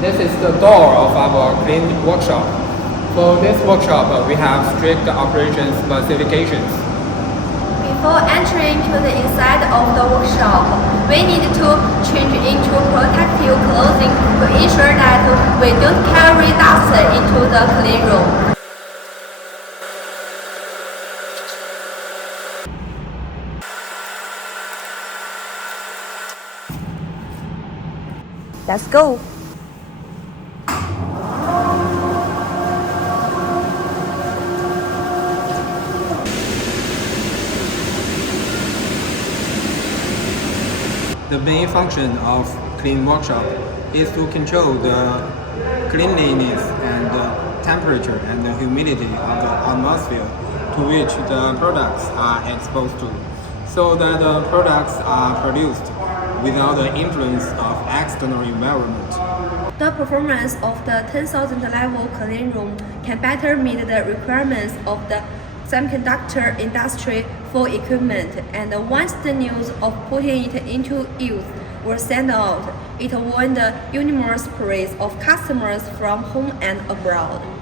This is the door of our clean workshop. For this workshop, we have strict operation specifications. Before entering to the inside of the workshop, we need to change into protective clothing to ensure that we don't carry dust into the clean room. Let's go! The main function of clean workshop is to control the cleanliness and the temperature and the humidity of the atmosphere to which the products are exposed to, so that the products are produced without the influence of external environment. The performance of the 10,000 level clean room can better meet the requirements of the semiconductor industry for equipment, and once the news of putting it into use was sent out, it won the unanimous praise of customers from home and abroad.